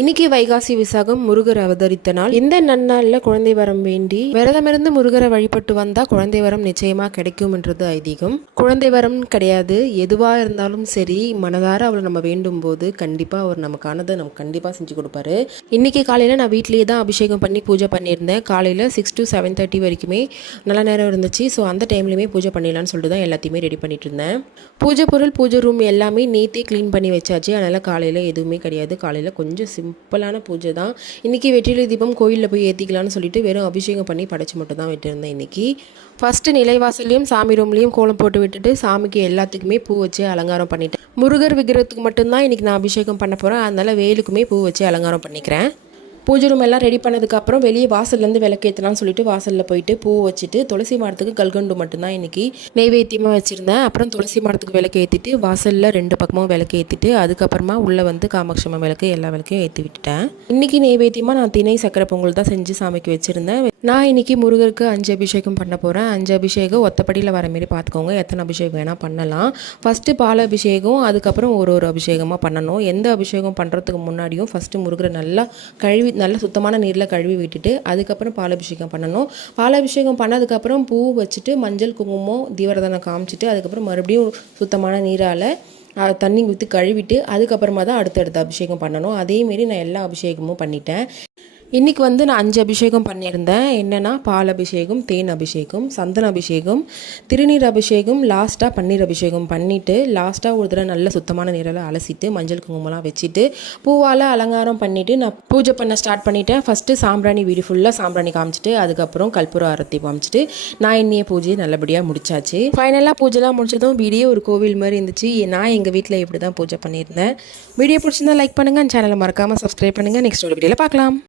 இன்னைக்கு வைகாசி விசாகம் முருகர் அவதரித்த நாள். இந்த நன்னாளில் குழந்தை வரம் வேண்டி விரதமிருந்து முருகரை வழிபட்டு வந்தால் குழந்தை வரம் நிச்சயமாக கிடைக்கும்ன்றது ஐதீகம். குழந்தை வரம் கிடையாது, எதுவாக இருந்தாலும் சரி மனதார அவரை நம்ம வேண்டும் போது கண்டிப்பாக அவர் நமக்கானதை நமக்கு கண்டிப்பாக செஞ்சு கொடுப்பாரு. இன்னைக்கு காலையில் நான் வீட்லேயே தான் அபிஷேகம் பண்ணி பூஜை பண்ணியிருந்தேன். காலையில் 6 to 7:30 வரைக்குமே நல்ல நேரம் இருந்துச்சு. ஸோ அந்த டைம்லையுமே பூஜை பண்ணிடலான்னு சொல்லிட்டு தான் எல்லாத்தையுமே ரெடி பண்ணிட்டு இருந்தேன். பூஜை பொருள் பூஜை ரூம் எல்லாமே நேற்றே க்ளீன் பண்ணி வச்சாச்சு. அதனால் காலையில் எதுவுமே கிடையாது. காலையில் கொஞ்சம் சிம்பிளான பூஜை தான். இன்றைக்கி வெற்றிலை தீபம் கோயிலில் போய் ஏற்றிக்கலான்னு சொல்லிட்டு வெறும் அபிஷேகம் பண்ணி படைச்சு மட்டும் தான் விட்டுருந்தேன். இன்றைக்கி ஃபஸ்ட்டு நிலைவாசல்லையும் சாமி ரூம்லேயும் கோலம் போட்டு விட்டுட்டு சாமிக்கு எல்லாத்துக்குமே பூ வச்சு அலங்காரம் பண்ணிட்டேன். முருகர் விக்கிரகத்துக்கு மட்டும்தான் இன்றைக்கி நான் அபிஷேகம் பண்ண போகிறேன். அதனால் வேலுக்குமே பூ வச்சு அலங்காரம் பண்ணிக்கிறேன். பூஜை ரூம் எல்லாம் ரெடி பண்ணதுக்கப்புறம் வெளியே வாசல்லேருந்து விளக்கேற்றலாம்னு சொல்லிட்டு வாசலில் போயிட்டு பூ வச்சுட்டு துளசி மரத்துக்கு கல்கண்டு மட்டும்தான் இன்றைக்கி நெய்வேத்தியமாக வச்சுருந்தேன். அப்புறம் துளசி மரத்துக்கு விளக்கு ஏற்றிட்டு வாசலில் 2 பக்கமும் விளக்கு ஏற்றிட்டு அதுக்கப்புறமா உள்ளே வந்து காமாட்சம்மா விளக்கு எல்லா விளக்கையும் ஏற்றி விட்டுட்டேன். இன்றைக்கி நெய்வேத்தியமாக நான் திணை சக்கரை பொங்கல் தான் செஞ்சு சாமிக்கு வச்சுருந்தேன். நான் இன்றைக்கி முருகருக்கு 5 அபிஷேகம் பண்ண போகிறேன். 5 அபிஷேகம் ஒத்தப்படியில் வர மாரி பார்த்துக்கோங்க. எத்தனை அபிஷேகம் வேணால் பண்ணலாம். ஃபஸ்ட்டு பால் அபிஷேகம், அதுக்கப்புறம் ஒரு அபிஷேகமாக பண்ணணும். எந்த அபிஷேகம் பண்ணுறதுக்கு முன்னாடியும் ஃபஸ்ட்டு முருகரை நல்லா நல்ல சுத்தமான நீரில் கழுவி விட்டுட்டு அதுக்கப்புறம் பாலாபிஷேகம் பண்ணணும். பாலாபிஷேகம் பண்ணதுக்கப்புறம் பூ வச்சுட்டு மஞ்சள் குங்குமம் தீவரதனை காமிச்சிட்டு அதுக்கப்புறம் மறுபடியும் சுத்தமான நீரால் தண்ணி ஊற்றி கழுவிட்டு அதுக்கப்புறமா தான் அடுத்தடுத்த அபிஷேகம் பண்ணணும். அதேமாரி நான் எல்லா அபிஷேகமும் பண்ணிட்டேன். இன்றைக்கி வந்து நான் 5 அபிஷேகம் பண்ணியிருந்தேன். என்னென்னா பால் அபிஷேகம், தேன் அபிஷேகம், சந்தன அபிஷேகம், திருநீர் அபிஷேகம், லாஸ்ட்டாக பன்னீர் அபிஷேகம் பண்ணிவிட்டு லாஸ்ட்டாக ஒரு தடவை நல்ல சுத்தமான நீரில் அலசிட்டு மஞ்சள் குங்குமம்லாம் வச்சுட்டு பூவால் அலங்காரம் பண்ணிவிட்டு நான் பூஜை பண்ண ஸ்டார்ட் பண்ணிட்டேன். ஃபஸ்ட்டு சாம்பிராணி வீடு ஃபுல்லாக சாம்பிராணி காமிச்சிட்டு அதுக்கப்புறம் கற்பூர ஆரத்தி காமிச்சிட்டு நான் இன்னைய பூஜையை நல்லபடியாக முடிச்சாச்சு. ஃபைனலாக பூஜைலாம் முடிச்சதும் வீடியோ ஒரு கோவில் மாதிரி இருந்துச்சு. நான் எங்கள் வீட்டில் இப்படி தான் பூஜை பண்ணியிருந்தேன். வீடியோ பிடிச்சிருந்தா லைக் பண்ணுங்கள், சேனலை மறக்காமல் சப்ஸ்கிரைப் பண்ணுங்கள். நெக்ஸ்ட் ஒரு வீடியோவில் பார்க்கலாம்.